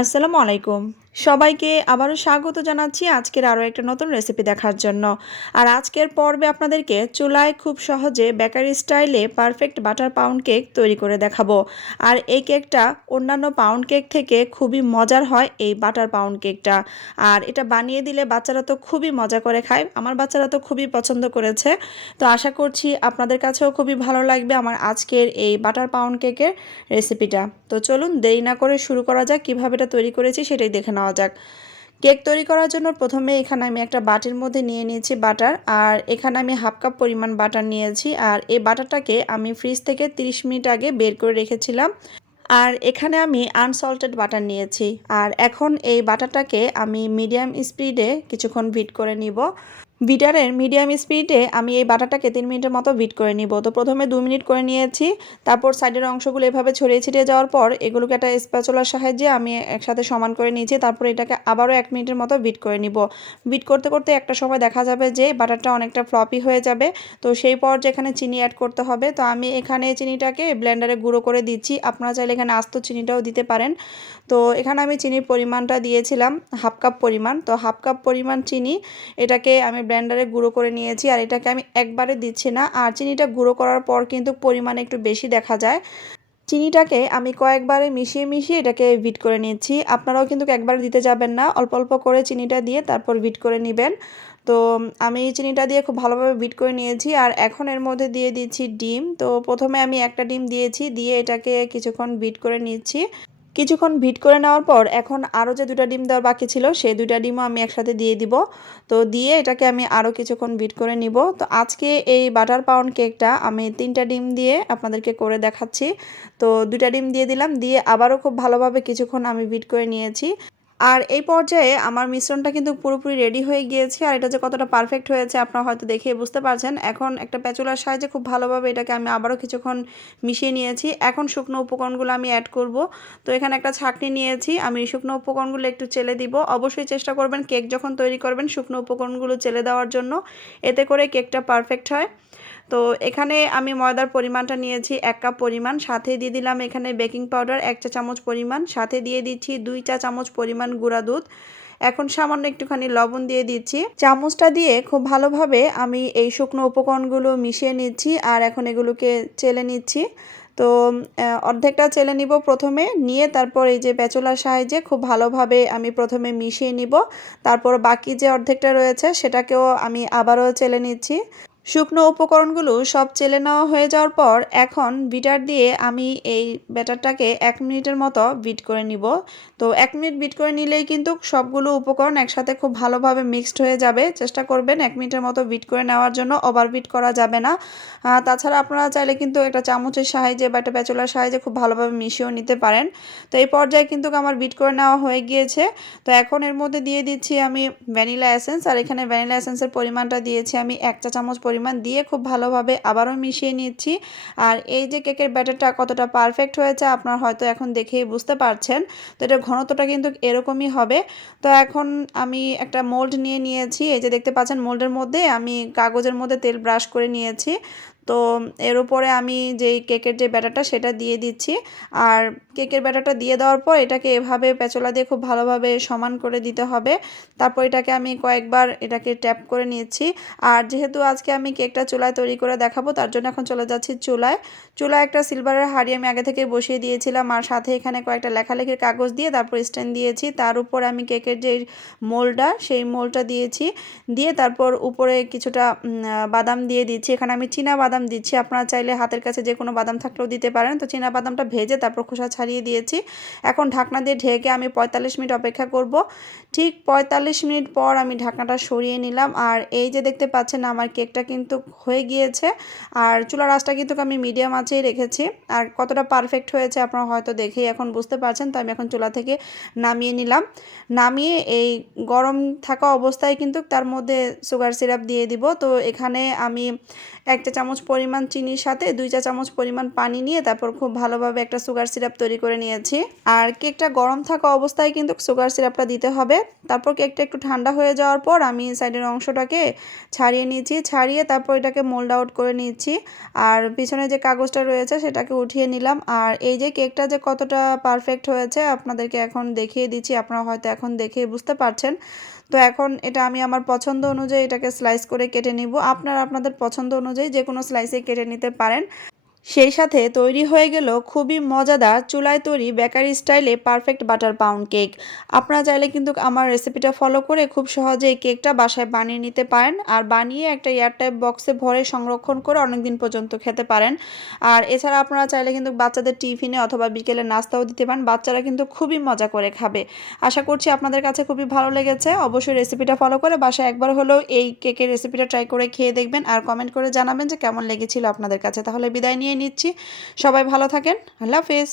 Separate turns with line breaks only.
আসসালামু আলাইকুম। সবাইকে আবারও স্বাগত জানাচ্ছি আজকের আরও একটা নতুন রেসিপি দেখার জন্য। আর আজকের পর্বে আপনাদেরকে চুলায় খুব সহজে বেকারি স্টাইলে পারফেক্ট বাটার পাউন্ড কেক তৈরি করে দেখাবো। আর এই কেকটা অন্যান্য পাউন্ড কেক থেকে খুবই মজার হয় এই বাটার পাউন্ড কেকটা আর এটা বানিয়ে দিলে বাচ্চারা তো খুবই মজা করে খায়, আমার বাচ্চারা তো খুবই পছন্দ করেছে। তো আশা করছি আপনাদের কাছেও খুবই ভালো লাগবে আমার আজকের এই বাটার পাউন্ড কেকের রেসিপিটা তো চলুন দেরি না করে শুরু করা যাক, কীভাবে এটা তৈরি করেছি সেটাই দেখে নেওয়া যাক। কেক তৈরি করার জন্য প্রথমে এখানে আমি একটা বাটির মধ্যে নিয়ে নিয়েছি বাটার, আর এখানে আমি হাফ কাপ পরিমাণ বাটার নিয়েছি, আর এই বাটারটাকে আমি ফ্রিজ থেকে 30 মিনিট আগে বের করে রেখেছিলাম। আর এখানে আমি আনসল্টেড বাটার নিয়েছি, আর এখন এই বাটারটাকে আমি মিডিয়াম স্পিডে কিছুক্ষণ ভিট করে নিব। বিটারের মিডিয়াম স্পিডে আমি এই বাটারটাকে তিন মিনিটের মতো বিট করে নিব। তো প্রথমে দু মিনিট করে নিয়েছি, তারপর সাইডের অংশগুলো এভাবে ছড়িয়ে ছিটিয়ে যাওয়ার পর এগুলোকে একটা স্প্যাচুলার সাহায্যে আমি একসাথে সমান করে নিয়েছি, তারপর এটাকে আবারও এক মিনিটের মতো বিট করে নিব। বিট করতে করতে একটা সময় দেখা যাবে যে বাটারটা অনেকটা ফ্লপি হয়ে যাবে। তো সেই পর যেখানে চিনি অ্যাড করতে হবে। তো আমি এখানে চিনিটাকে ব্লেন্ডারে গুঁড়ো করে দিচ্ছি। আপনারা চাইলে এখানে আস্ত চিনিটাও দিতে পারেন। তো এখানে আমি চিনির পরিমাণটা দিয়েছিলাম হাফ কাপ পরিমাণ। তো হাফ কাপ পরিমাণ চিনি, এটাকে আমি ব্লেন্ডারে গুঁড়ো করে নিয়েছি আর এটাকে আমি একবারে দিচ্ছি না। আর চিনিটা গুঁড়ো করার পর কিন্তু পরিমাণ একটু বেশি দেখা যায়। চিনিটাকে আমি কয়েকবারে মিশিয়ে মিশিয়ে এটাকে ভিট করে নিচ্ছি। আপনারাও কিন্তু একবারে দিতে যাবেন না। অল্প অল্প করে চিনিটা দিয়ে তারপর ভিট করে নেবেন। তো, আমি চিনিটা দিয়ে খুব ভালোভাবে বিট করে নিয়েছি। আর এখন এর মধ্যে দিয়ে দিচ্ছি ডিম। তো, প্রথমে আমি একটা ডিম দিয়েছি। দিয়ে এটাকে কিছুক্ষণ বিট করে নিচ্ছি। কিছুক্ষণ ভিট করে নেওয়ার পর এখন আরও যে দুটা ডিম দেওয়ার বাকি ছিল, সেই দুইটা ডিমও আমি একসাথে দিয়ে দিব। তো দিয়ে এটাকে আমি আরও কিছুক্ষণ ভিট করে নিব। তো আজকে এই বাটার পাউন্ড কেকটা আমি তিনটা ডিম দিয়ে আপনাদেরকে করে দেখাচ্ছি। তো দুটা ডিম দিয়ে দিলাম, দিয়ে আবারও খুব ভালোভাবে কিছুক্ষণ আমি ভিট করে নিয়েছি। আর এই পর্যায়ে আমার মিশ্রণটা কিন্তু পুরোপুরি রেডি হয়ে গিয়েছে আর এটা যে কতটা পারফেক্ট হয়েছে আপনারা হয়তো দেখে বুঝতে পারছেন। এখন একটা প্যাচুলার সাহায্যে খুব ভালোভাবে এটাকে আমি আবারও কিছুক্ষণ মিশিয়ে নিয়েছি। এখন শুকনো উপকরণগুলো আমি অ্যাড করব। তো এখানে একটা ছাকনি নিয়েছি। আমি শুকনো উপকরণগুলো একটু চেলে দিব। অবশ্যই চেষ্টা করবেন কেক যখন তৈরি করবেন শুকনো উপকরণগুলো চেলে দেওয়ার জন্য। এতে করে কেকটা পারফেক্ট হয়। তো এখানে আমি ময়দার পরিমাণটা নিয়েছি এক কাপ পরিমাণ, সাথে দিয়ে দিলাম এখানে বেকিং পাউডার এক চা চামচ পরিমাণ, সাথে দিয়ে দিচ্ছি দুই চা চামচ পরিমাণ গুঁড়া দুধ। এখন সামান্য একটুখানি লবণ দিয়ে দিচ্ছি। চামচটা দিয়ে খুব ভালোভাবে আমি এই শুকনো উপকরণগুলো মিশিয়ে নিচ্ছি আর এখন এগুলোকে চেলে নিচ্ছি। তো অর্ধেকটা চেলে নিব প্রথমে, নিয়ে তারপর এই যে পেঁচলার সাহায্যে খুব ভালোভাবে আমি প্রথমে মিশিয়ে নিব। তারপর বাকি যে অর্ধেকটা রয়েছে সেটাকেও আমি আবারও চেলে নিচ্ছি। শুকনো উপকরণগুলো সব চেলে নেওয়া হয়ে যাওয়ার পর এখন বিটার দিয়ে আমি এই ব্যাটারটাকে এক মিনিটের মতো বিট করে নিব। তো এক মিনিট বিট করে নিলেই কিন্তু সবগুলো উপকরণ একসাথে খুব ভালোভাবে মিক্সড হয়ে যাবে। চেষ্টা করবেন এক মিনিটের মতো বিট করে নেওয়ার জন্য। ওভার বিট করা যাবে না। তাছাড়া আপনারা চাইলে কিন্তু একটা চামচের সাহায্যে বা একটা প্যাচলার সাহায্যে খুব ভালোভাবে মিশিয়েও নিতে পারেন। তো এই পর্যায়ে কিন্তু আমার বিট করে নেওয়া হয়ে গিয়েছে। তো এখন এর মধ্যে দিয়ে দিচ্ছি আমি ভ্যানিলা এসেন্স। আর এখানে ভ্যানিলা এসেন্সের পরিমাণটা দিয়েছি আমি এক চা চামচ পরিমাণ। পরিমাণ দিয়ে খুব ভালোভাবে আবারও মিশিয়ে নিচ্ছি। আর এই যে কেকের ব্যাটারটা কতটা পারফেক্ট হয়েছে আপনার হয়তো এখন দেখেই বুঝতে পারছেন। তো এটা ঘনত্বটা কিন্তু এরকমই হবে। তো এখন আমি একটা মোল্ড নিয়ে নিয়েছি। এই যে দেখতে পাচ্ছেন মোল্ডের মধ্যে আমি কাগজের মধ্যে তেল ব্রাশ করে নিয়েছি। তো এর উপরে আমি যেই কেকের যে ব্যাটারটা সেটা দিয়ে দিচ্ছি। আর কেকের ব্যাটারটা দিয়ে দেওয়ার পর এটাকে এভাবে পেঁচলা দিয়ে খুব ভালোভাবে সমান করে দিতে হবে। তারপর এটাকে আমি কয়েকবার এটাকে ট্যাপ করে নিয়েছি আর যেহেতু আজকে আমি কেকটা চুলায় তৈরি করে দেখাবো, তার জন্য এখন চলে যাচ্ছি চুলায়। চুলায় একটা সিলভারের হাড়ি আমি আগে থেকে বসিয়ে দিয়েছিলাম আর সাথে এখানে কয়েকটা লেখালেখির কাগজ দিয়ে তারপর স্ট্যান্ড দিয়েছি। তার উপর আমি কেকের যে মোলটা, সেই মোলটা দিয়েছি। দিয়ে তারপর উপরে কিছুটা বাদাম দিয়ে দিচ্ছি। এখানে আমি চীনা বাদাম বাদাম দিচ্ছি। আপনারা চাইলে হাতের কাছে যে কোনো বাদাম থাকলেও দিতে পারেন। তো চীনা বাদামটা ভেজে তারপর খোসা ছাড়িয়ে দিয়েছি। এখন ঢাকনা দিয়ে ঢেকে আমি পঁয়তাল্লিশ মিনিট অপেক্ষা করব। ঠিক পঁয়তাল্লিশ মিনিট পর আমি ঢাকনাটা সরিয়ে নিলাম। আর এই যে দেখতে পাচ্ছেন, আমার কেকটা কিন্তু হয়ে গিয়েছে। আর চুলার আঁচটা কিন্তু আমি মিডিয়াম আঁচেই রেখেছি। আর কতটা পারফেক্ট হয়েছে আপনারা হয়তো দেখেই এখন বুঝতে পারছেন, তো আমি এখন চুলা থেকে নামিয়ে নিলাম। নামিয়ে এই গরম থাকা অবস্থায় কিন্তু তার মধ্যে সুগার সিরাপ দিয়ে দিব। তো এখানে আমি একটা চামচ পরিমাণ চিনির সাথে দুই চা চামচ পরিমাণ পানি নিয়ে তারপর খুব ভালোভাবে একটা সুগার সিরাপ তৈরি করে নিয়েছি। আর কেকটা গরম থাকা অবস্থায় কিন্তু সুগার সিরাপটা দিতে হবে। তারপর কেকটা একটু ঠান্ডা হয়ে যাওয়ার পর আমি সাইডের অংশটাকে ছাড়িয়ে নিয়েছি, ছাড়িয়ে তারপর এটাকে মোল্ড আউট করে নিচ্ছি আর পিছনে যে কাগজটা রয়েছে সেটাকে উঠিয়ে নিলাম। আর এই যে কেকটা যে কতটা পারফেক্ট হয়েছে আপনাদেরকে এখন দেখিয়ে দিচ্ছি, আপনারা হয়তো এখন দেখে বুঝতে পারছেন। তো এখন এটা আমি আমার পছন্দ অনুযায়ী এটাকে স্লাইস করে কেটে নিব। আপনারা আপনাদের পছন্দ অনুযায়ী যে কোনো স্লাইসে কেটে নিতে পারেন। সেই সাথে তৈরি হয়ে গেল খুবই মজাদার চুলায় তৈরি বেকারি স্টাইলে পারফেক্ট বাটার পাউন্ড কেক। আপনারা চাইলে কিন্তু আমার রেসিপিটা ফলো করে খুব সহজে এই কেকটা বাসায় বানিয়ে নিতে পারেন আর বানিয়ে একটা এয়ারটাইপ বক্সে ভরে সংরক্ষণ করে অনেক দিন পর্যন্ত খেতে পারেন। আর এছাড়া আপনারা চাইলে কিন্তু বাচ্চাদের টিফিনে অথবা বিকেলে নাস্তাও দিতে পারেন, বাচ্চারা কিন্তু খুবই মজা করে খাবে। আশা করছি আপনাদের কাছে খুবই ভালো লেগেছে, অবশ্যই রেসিপিটা ফলো করে বাসায় একবার হলেও এই কেকের রেসিপিটা ট্রাই করে খেয়ে দেখবেন আর কমেন্ট করে জানাবেন যে কেমন লেগেছিল আপনাদের কাছে। তাহলে বিদায় নিয়ে নিচ্ছি। সবাই ভালো থাকেন। আল্লাহ হাফেজ।